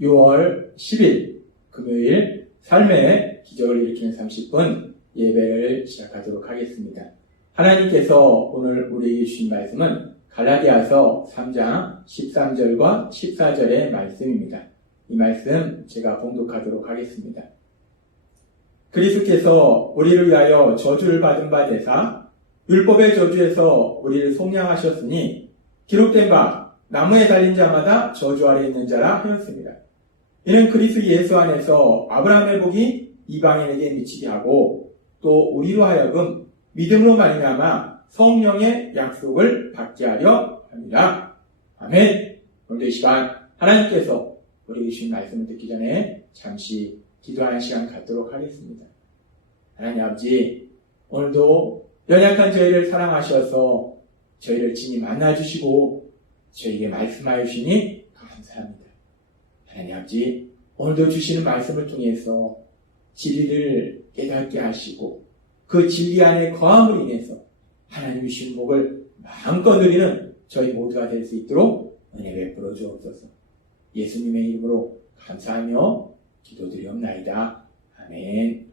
6월 10일 금요일 삶의 기적을 일으키는 30분 예배를 시작하도록 하겠습니다. 하나님께서 오늘 우리에게 주신 말씀은 갈라디아서 3장 13절과 14절의 말씀입니다. 이 말씀 제가 봉독하도록 하겠습니다. 그리스도께서 우리를 위하여 저주를 받은 바 되사 율법의 저주에서 우리를 속량하셨으니 기록된 바 나무에 달린 자마다 저주 아래 있는 자라 하였습니다. 이는 그리스도 예수 안에서 아브라함의 복이 이방인에게 미치게 하고 또 우리로 하여금 믿음으로 말미암아 성령의 약속을 받게 하려 합니다. 아멘. 오늘도 이 시간 하나님께서 우리에게 주신 말씀을 듣기 전에 잠시 기도하는 시간 갖도록 하겠습니다. 하나님 아버지, 오늘도 연약한 저희를 사랑하셔서 저희를 친히 만나주시고 저희에게 말씀하여 주시니 감사합니다. 하나님 아버지, 오늘도 주시는 말씀을 통해서 진리를 깨닫게 하시고 그 진리 안에 거함으로 인해서 하나님이 주신 복을 마음껏 누리는 저희 모두가 될 수 있도록 은혜 베풀어 주옵소서. 예수님의 이름으로 감사하며 기도드리옵나이다. 아멘.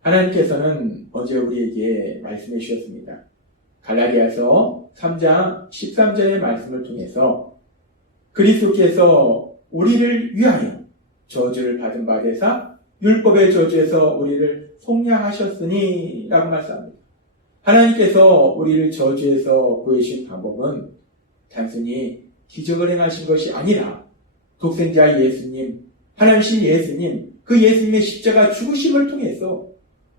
하나님께서는 어제 우리에게 말씀해 주셨습니다. 갈라디아서 3장 13절의 말씀을 통해서 그리스도께서 우리를 위하여 저주를 받은 바 되사 율법의 저주에서 우리를 속량하셨으니 라고 말씀합니다. 하나님께서 우리를 저주에서 구해주신 방법은 단순히 기적을 행하신 것이 아니라 독생자 예수님, 하나님신 예수님, 그 예수님의 십자가 죽으심을 통해서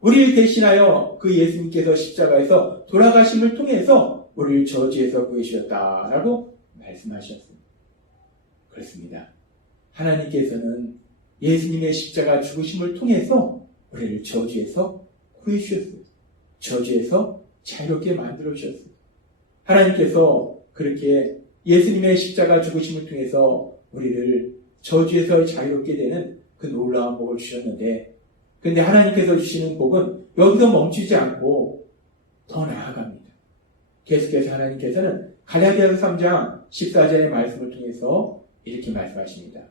우리를 대신하여 그 예수님께서 십자가에서 돌아가심을 통해서 우리를 저주에서 구해주셨다라고 말씀하셨습니다. 그렇습니다. 하나님께서는 예수님의 십자가 죽으심을 통해서 우리를 저주에서 구해주셨습니다. 저주에서 자유롭게 만들어주셨습니다. 하나님께서 그렇게 예수님의 십자가 죽으심을 통해서 우리를 저주에서 자유롭게 되는 그 놀라운 복을 주셨는데, 근데 하나님께서 주시는 복은 여기서 멈추지 않고 더 나아갑니다. 계속해서 하나님께서는 갈라디아서 3장 14절의 말씀을 통해서 이렇게 말씀하십니다.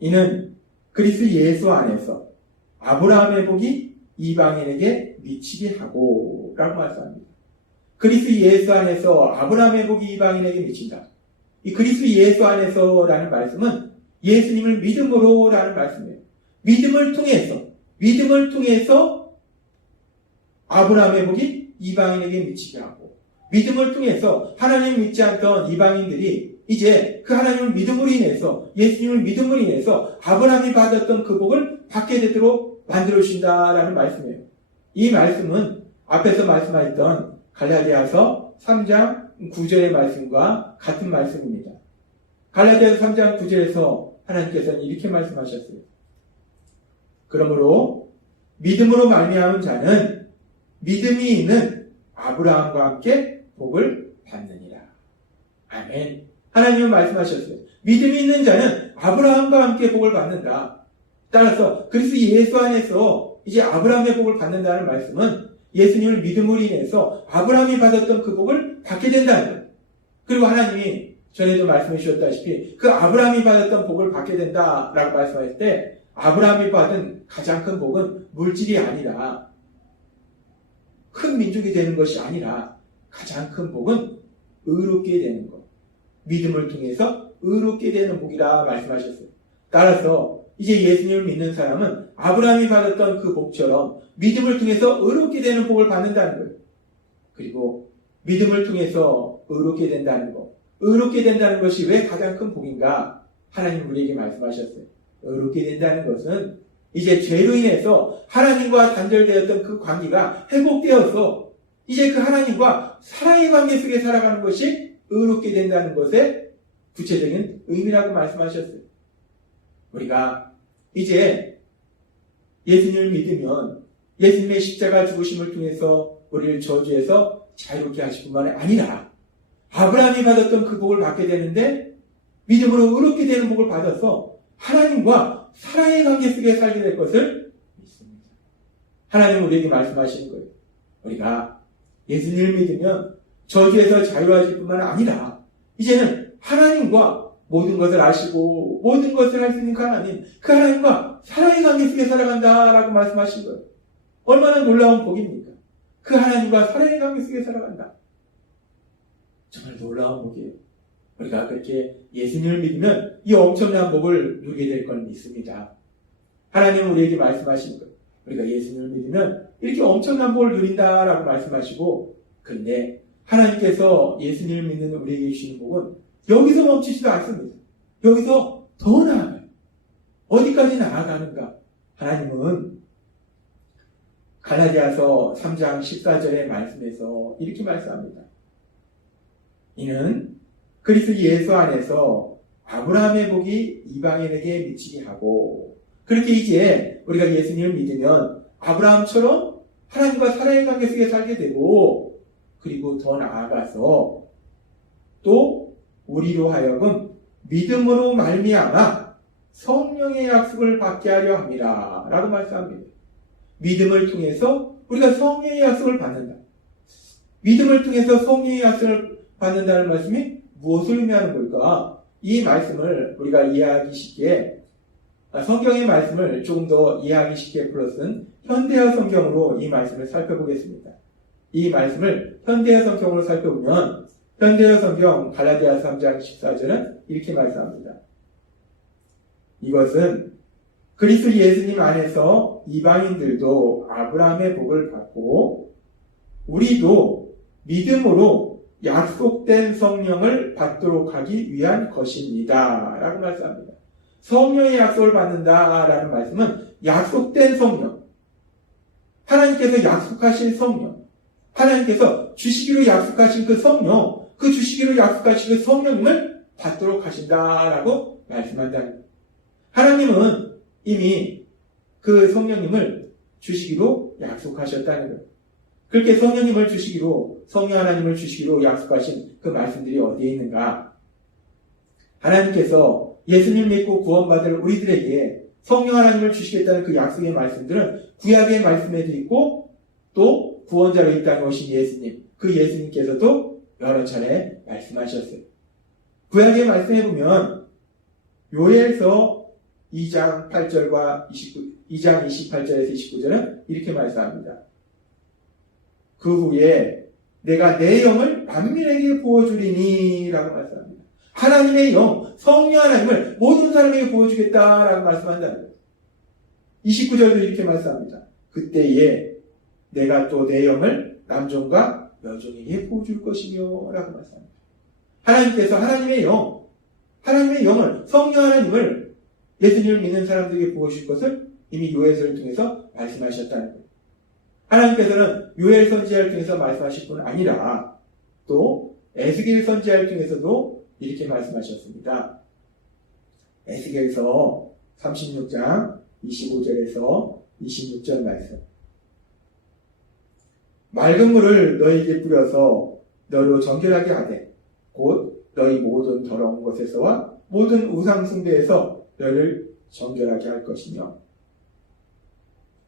이는 그리스도 예수 안에서 아브라함의 복이 이방인에게 미치게 하고 라고 말씀합니다. 그리스도 예수 안에서 아브라함의 복이 이방인에게 미친다. 이 그리스도 예수 안에서라는 말씀은 예수님을 믿음으로 라는 말씀이에요. 믿음을 통해서 아브라함의 복이 이방인에게 미치게 하고, 믿음을 통해서 하나님을 믿지 않던 이방인들이 이제 그 하나님을 믿음으로 인해서, 예수님을 믿음으로 인해서 아브라함이 받았던 그 복을 받게 되도록 만들어주신다라는 말씀이에요. 이 말씀은 앞에서 말씀하셨던 갈라디아서 3장 9절의 말씀과 같은 말씀입니다. 갈라디아서 3장 9절에서 하나님께서는 이렇게 말씀하셨어요. 그러므로 믿음으로 말미암은 자는 믿음이 있는 아브라함과 함께 복을 받느니라. 아멘. 하나님은 말씀하셨어요. 믿음이 있는 자는 아브라함과 함께 복을 받는다. 따라서 그리스도 예수 안에서 이제 아브라함의 복을 받는다는 말씀은 예수님을 믿음으로 인해서 아브라함이 받았던 그 복을 받게 된다는 거예요. 그리고 하나님이 전에도 말씀해 주셨다시피 그 아브라함이 받았던 복을 받게 된다라고 말씀하실 때 아브라함이 받은 가장 큰 복은 물질이 아니라, 큰 민족이 되는 것이 아니라 가장 큰 복은 의롭게 되는 것, 믿음을 통해서 의롭게 되는 복이라 말씀하셨어요. 따라서 이제 예수님을 믿는 사람은 아브라함이 받았던 그 복처럼 믿음을 통해서 의롭게 되는 복을 받는다는 거예요. 그리고 믿음을 통해서 의롭게 된다는 것, 의롭게 된다는 것이 왜 가장 큰 복인가? 하나님 우리에게 말씀하셨어요. 의롭게 된다는 것은 이제 죄로 인해서 하나님과 단절되었던 그 관계가 회복되어서 이제 그 하나님과 사랑의 관계 속에 살아가는 것이 의롭게 된다는 것의 구체적인 의미라고 말씀하셨어요. 우리가 이제 예수님을 믿으면 예수님의 십자가 죽으심을 통해서 우리를 저주에서 자유롭게 하실 뿐만 아니라 아브라함이 받았던 그 복을 받게 되는데 믿음으로 의롭게 되는 복을 받아서 하나님과 사랑의 관계 속에 살게 될 것을 믿습니다. 하나님은 우리에게 말씀하시는 거예요. 우리가 예수님을 믿으면 저주에서 자유로워질 뿐만 아니라 이제는 하나님과 모든 것을 아시고 모든 것을 할 수 있는 그 하나님, 그 하나님과 사랑의 관계 속에 살아간다라고 말씀하신 거예요. 얼마나 놀라운 복입니까? 그 하나님과 사랑의 관계 속에 살아간다. 정말 놀라운 복이에요. 우리가 그렇게 예수님을 믿으면 이 엄청난 복을 누리게 될 걸 믿습니다. 하나님은 우리에게 말씀하시는 거예요. 우리가 예수님을 믿으면 이렇게 엄청난 복을 누린다라고 말씀하시고, 그런데 하나님께서 예수님을 믿는 우리에게 주시는 복은 여기서 멈추지도 않습니다. 여기서 더 나아가요. 어디까지 나아가는가? 하나님은 갈라디아서 3장 14절의 말씀에서 이렇게 말씀합니다. 이는 그리스도 예수 안에서 아브라함의 복이 이방인에게 미치게 하고, 그렇게 이제 우리가 예수님을 믿으면 아브라함처럼 하나님과 사랑의 관계 속에 살게 되고, 그리고 더 나아가서 또 우리로 하여금 믿음으로 말미암아 성령의 약속을 받게 하려 합니다 라고 말씀합니다. 믿음을 통해서 우리가 성령의 약속을 받는다. 믿음을 통해서 성령의 약속을 받는다는 말씀이 무엇을 의미하는 걸까? 이 말씀을 우리가 이해하기 쉽게, 성경의 말씀을 조금 더 이해하기 쉽게 풀어쓴 현대어 성경으로 이 말씀을 살펴보겠습니다. 이 말씀을 현대어 성경으로 살펴보면 현대어 성경 갈라디아서 3장 14절은 이렇게 말씀합니다. 이것은 그리스도 예수님 안에서 이방인들도 아브라함의 복을 받고 우리도 믿음으로 약속된 성령을 받도록 하기 위한 것입니다 라고 말씀합니다. 성령의 약속을 받는다라는 말씀은 약속된 성령, 하나님께서 약속하신 성령, 하나님께서 주시기로 약속하신 그 성령, 그 주시기로 약속하신 그 성령님을 받도록 하신다라고 말씀한다는 거예요. 하나님은 이미 그 성령님을 주시기로 약속하셨다는 거예요. 그렇게 성령님을 주시기로, 성령 하나님을 주시기로 약속하신 그 말씀들이 어디에 있는가? 하나님께서 예수님 믿고 구원받을 우리들에게 성령 하나님을 주시겠다는 그 약속의 말씀들은 구약의 말씀에도 있고, 또 구원자로 이 땅에 오신 예수님, 그 예수님께서도 여러 차례 말씀하셨어요. 구약의 말씀에 보면 요엘서 2장 8절과 2장 28절에서 29절은 이렇게 말씀합니다. 그 후에 내가 내 영을 만민에게 부어주리니 라고 말씀합니다. 하나님의 영, 성령 하나님을 모든 사람에게 부어주겠다라고 말씀한다는 거예요. 29절도 이렇게 말씀합니다. 그때에 내가 또 내 영을 남종과 여종에게 부어줄 것이며 라고 말씀합니다. 하나님께서 하나님의 영을, 성령 하나님을 예수님을 믿는 사람들에게 부어주실 것을 이미 요엘서를 통해서 말씀하셨다는 거예요. 하나님께서는 요엘 선지자를 통해서 말씀하실 뿐 아니라 또 에스겔 선지자를 통해서도 이렇게 말씀하셨습니다. 에스겔서 36장 25절에서 26절 말씀. 맑은 물을 너희에게 뿌려서 너로 정결하게 하되 곧 너희 모든 더러운 곳에서와 모든 우상 숭배에서 너를 정결하게 할 것이며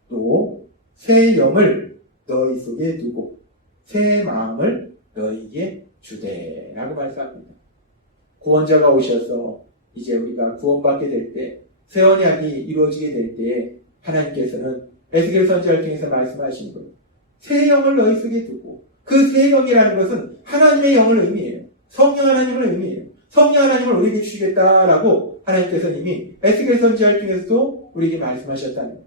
또 새 영을 너희 속에 두고 새 마음을 너희에게 주되 라고 말씀합니다. 구원자가 오셔서 이제 우리가 구원받게 될 때, 새 언약이 이루어지게 될 때 하나님께서는 에스겔 선지자를 통해서 말씀하신 거예요. 새 영을 너희 속에 두고, 그 새 영이라는 것은 하나님의 영을 의미해요. 성령 하나님을 의미해요. 성령 하나님을 우리에게 주시겠다라고 하나님께서는 이미 에스겔 선지자를 통해서도 우리에게 말씀하셨다는 거예요.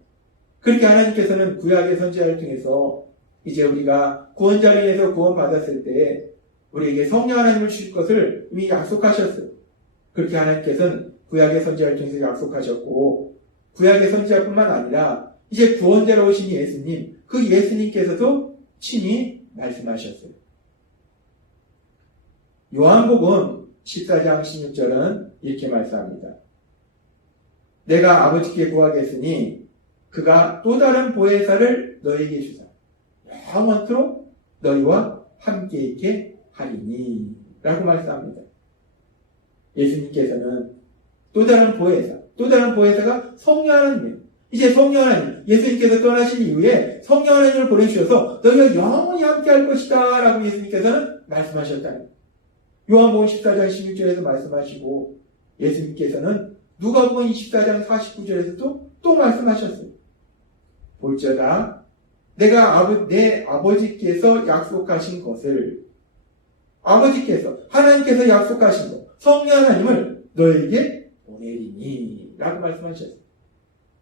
그렇게 하나님께서는 구약의 선지자를 통해서 이제 우리가 구원자를 위해서 구원받았을 때 우리에게 성령 하나님을 주실 것을 이미 약속하셨어요. 그렇게 하나님께서는 구약의 선지자를 통해서 약속하셨고, 구약의 선지자뿐만 아니라 이제 구원자로 오신 예수님, 그 예수님께서도 친히 말씀하셨어요. 요한복음 14장 16절은 이렇게 말씀합니다. 내가 아버지께 구하겠으니 그가 또 다른 보혜사를 너희에게 주사 영원토록 너희와 함께 있게 하리니 라고 말씀합니다. 예수님께서는 또 다른 보혜사가 성령 하나님이에요. 이제 성령 하나님, 예수님께서 떠나신 이후에 성령 하나님을 보내주셔서 너희가 영원히 함께 할 것이다 라고 예수님께서는 말씀하셨다는 거예요. 요한복음 14장 16절에서 말씀하시고 예수님께서는 누가복음 24장 49절에서도 또 말씀하셨어요. 볼지어다 내가 내 아버지께서 약속하신 것을 하나님께서 약속하신 것 성령 하나님을 너에게 보내리니 라고 말씀하셨어요.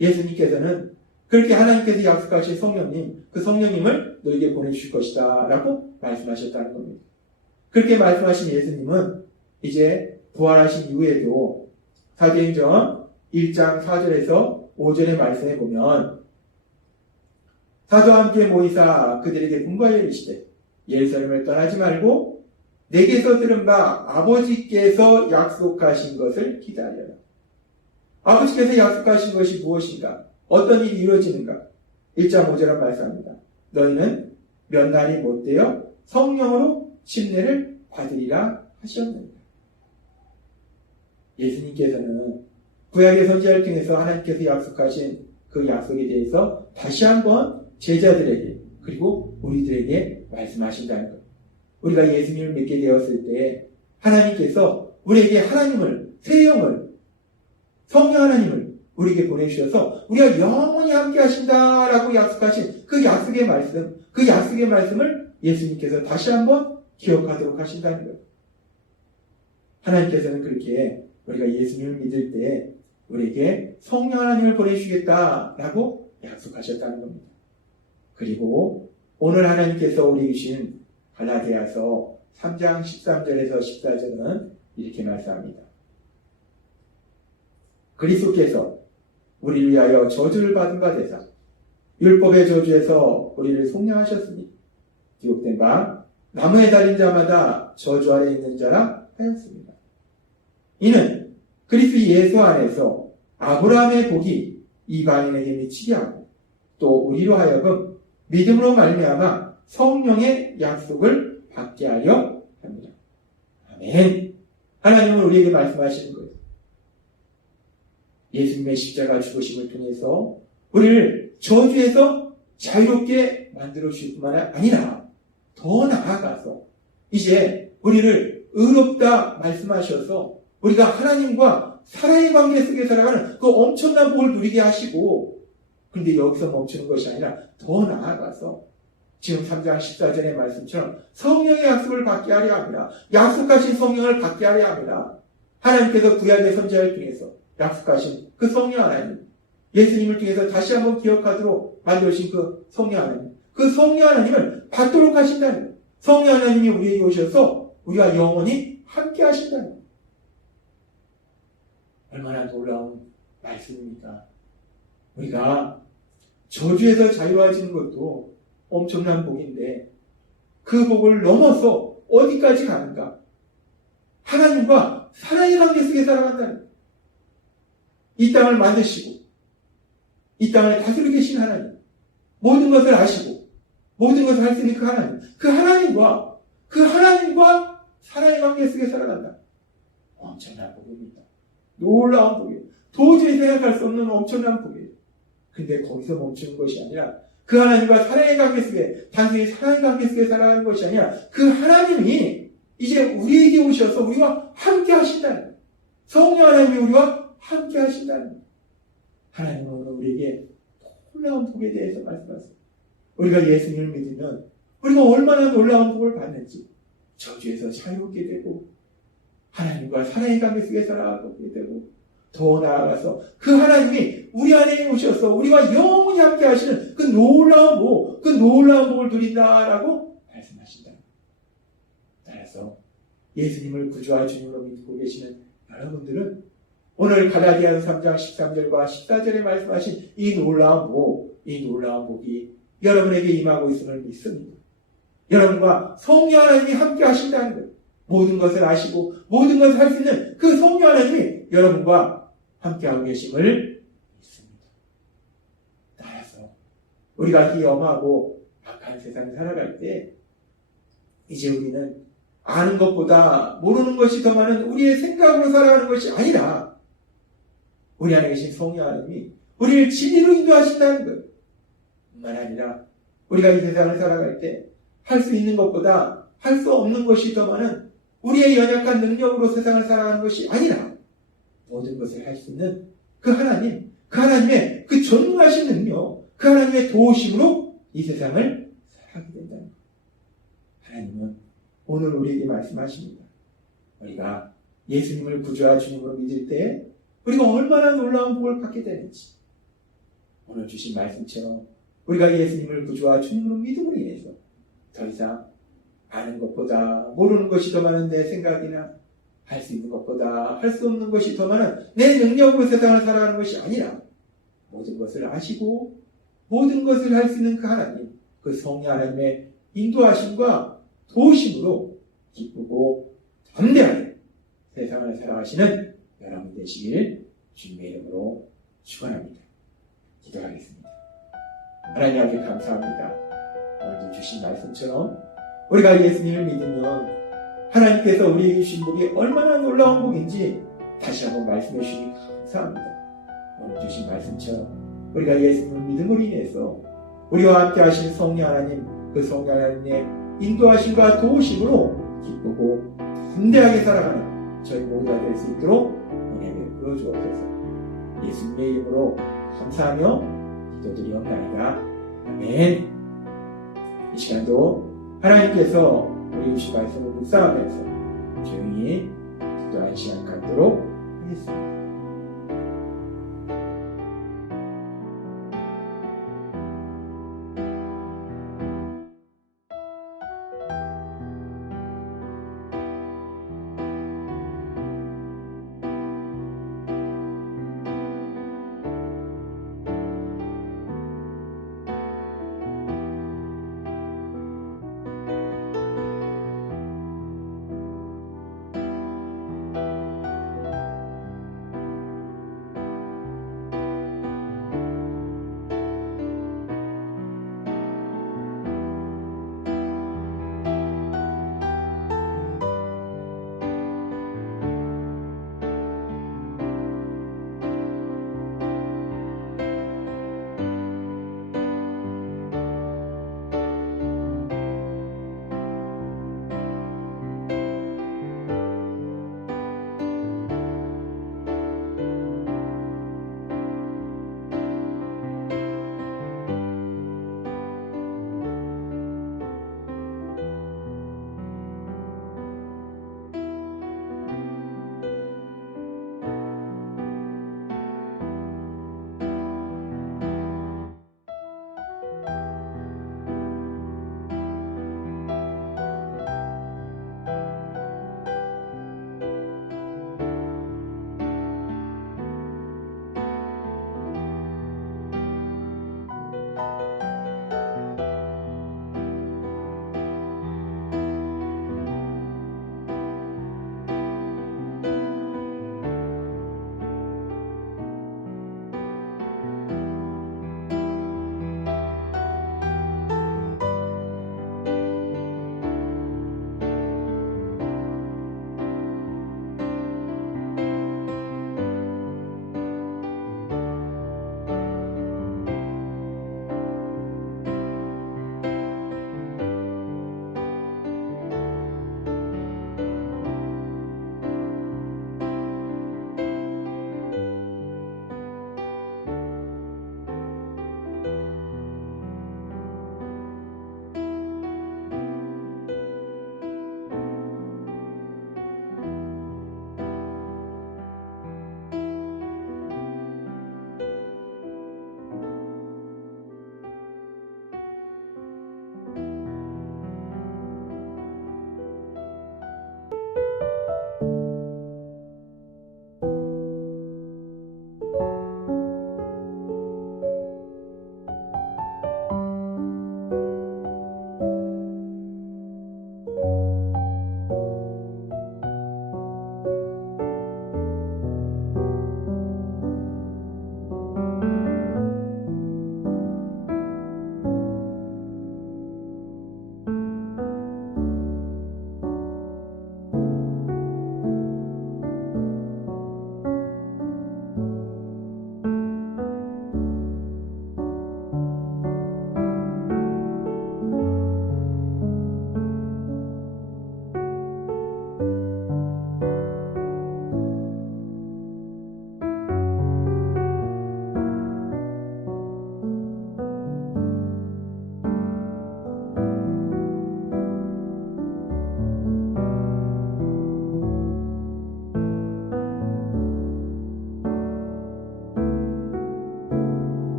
예수님께서는 그렇게 하나님께서 약속하신 성령님, 그 성령님을 너에게 보내주실 것이다 라고 말씀하셨다는 겁니다. 그렇게 말씀하신 예수님은 이제 부활하신 이후에도 사도행전 1장 4절에서 5절의 말씀에 보면 사도와 함께 모이사 그들에게 분부하여 이르시되 예루살렘을 떠나지 말고 내게서 들은 바 아버지께서 약속하신 것을 기다려라. 아버지께서 약속하신 것이 무엇인가? 어떤 일이 이루어지는가? 1장 5절은 말씀합니다. 너희는 몇 날이 못되어 성령으로 침례를 받으리라 하셨느니라. 예수님께서는 구약의 선지자를 통해서 하나님께서 약속하신 그 약속에 대해서 다시 한번 제자들에게 그리고 우리들에게 말씀하신다는 것. 우리가 예수님을 믿게 되었을 때 하나님께서 우리에게 하나님을, 새 영을, 성령 하나님을 우리에게 보내주셔서 우리가 영원히 함께 하신다라고 약속하신 그 약속의 말씀을 예수님께서 다시 한번 기억하도록 하신다는 거예요. 하나님께서는 그렇게 우리가 예수님을 믿을 때 우리에게 성령 하나님을 보내주시겠다라고 약속하셨다는 겁니다. 그리고 오늘 하나님께서 우리에게 주신 갈라디아서 3장 13절에서 14절은 이렇게 말씀합니다. 그리스도께서 우리를 위하여 저주를 받은 바 되사 율법의 저주에서 우리를 속량하셨으니 기록된 바 나무에 달린 자마다 저주 아래 있는 자라 하였습니다. 이는 그리스도 예수 안에서 아브라함의 복이 이방인에게 미치게 하고 또 우리로 하여금 믿음으로 말미암아 성령의 약속을 받게 하려 합니다. 아멘. 하나님은 우리에게 말씀하시는 거예요. 예수님의 십자가 죽으심을 통해서 우리를 저주에서 자유롭게 만들어 주실 뿐만 아니라 더 나아가서 이제 우리를 의롭다 말씀하셔서 우리가 하나님과 사랑의 관계 속에 살아가는 그 엄청난 복을 누리게 하시고, 그런데 여기서 멈추는 것이 아니라 더 나아가서 지금 3장 14절의 말씀처럼 성령의 약속을 받게 하려 합니다. 약속하신 성령을 받게 하려 합니다. 하나님께서 구약의 선지자를 통해서 약속하신 그 성령 하나님, 예수님을 통해서 다시 한번 기억하도록 만들어주신 그 성령 하나님, 그 성령 하나님을 받도록 하신다는 거예요. 성령 하나님이 우리에게 오셔서 우리가 영원히 함께 하신다는 거예요. 얼마나 놀라운 말씀입니까? 우리가 저주에서 자유로워지는 것도 엄청난 복인데 그 복을 넘어서 어디까지 가는가? 하나님과 사랑의 관계 속에 살아간다는 거예요. 이 땅을 만드시고 이 땅을 다스리고 계신 하나님, 모든 것을 아시고 모든 것을 할 수 있는 그 하나님과 사랑의 관계 속에 살아간다. 엄청난 복입니다. 놀라운 복이에요. 도저히 생각할 수 없는 엄청난 복이에요. 근데 거기서 멈추는 것이 아니라 그 하나님과 사랑의 관계 속에, 단순히 사랑의 관계 속에 살아가는 것이 아니라 그 하나님이 이제 우리에게 오셔서 우리와 함께 하신다는 거예요. 성령 하나님이 우리와 함께 하신다는 거예요. 하나님은 오늘 우리에게 놀라운 복에 대해서 말씀하세요. 우리가 예수님을 믿으면 우리가 얼마나 놀라운 복을 받는지, 저주에서 자유롭게 되고 하나님과 사랑의 관계 속에 살아가게 되고, 더 나아가서 그 하나님이 우리 안에 오셔서 우리와 영원히 함께 하시는 그 놀라운 복을 누린다라고 말씀하신다. 따라서 예수님을 구주와 주님으로 믿고 계시는 여러분들은 오늘 갈라디아서 3장 13절과 14절에 말씀하신 이 놀라운 복이 여러분에게 임하고 있음을 믿습니다. 여러분과 성령 하나님이 함께 하신다는 거예요. 모든 것을 아시고 모든 것을 할 수 있는 그 성령 하나님이 여러분과 함께하고 계심을 믿습니다. 따라서 우리가 이 엄하고 악한 세상에 살아갈 때 이제 우리는 아는 것보다 모르는 것이 더 많은 우리의 생각으로 살아가는 것이 아니라 우리 안에 계신 성령 하나님이 우리를 진리로 인도하신다는 것 뿐만 아니라 우리가 이 세상을 살아갈 때 할 수 있는 것보다 할 수 없는 것이 더 많은 우리의 연약한 능력으로 세상을 살아가는 것이 아니라 모든 것을 할 수 있는 그 하나님, 그 하나님의 그 전능하신 능력, 그 하나님의 도우심으로 이 세상을 살아가게 된다는 것. 하나님은 오늘 우리에게 말씀하십니다. 우리가 예수님을 구주와 주님으로 믿을 때 우리가 얼마나 놀라운 복을 받게 되는지, 오늘 주신 말씀처럼 우리가 예수님을 구주와 주님으로 믿음으로 인해서 더 이상 아는 것보다 모르는 것이 더 많은 내 생각이나 할 수 있는 것보다 할 수 없는 것이 더 많은 내 능력으로 세상을 살아가는 것이 아니라 모든 것을 아시고 모든 것을 할 수 있는 그 하나님, 그 성령 하나님의 인도하심과 도우심으로 기쁘고 담대하게 세상을 살아가시는 여러분 되시길 주님의 이름으로 축원합니다. 기도하겠습니다. 하나님 아버지 감사합니다. 오늘도 주신 말씀처럼 우리가 예수님을 믿으면 하나님께서 우리에게 주신 복이 얼마나 놀라운 복인지 다시 한번 말씀해 주시니 감사합니다. 오늘 주신 말씀처럼 우리가 예수님을 믿음으로 인해서 우리와 함께 하신 성령 하나님, 그 성령 하나님의 인도하심과 도우심으로 기쁘고 담대하게 살아가는 저희 모두가 될 수 있도록 은혜 베풀어 주옵소서. 예수님의 이름으로 감사하며 기도드리옵나이다. 아멘. 이 시간도 하나님께서 우리 주신 말씀을 묵상하면서 조용히 기도하는 시간 갖도록 하겠습니다.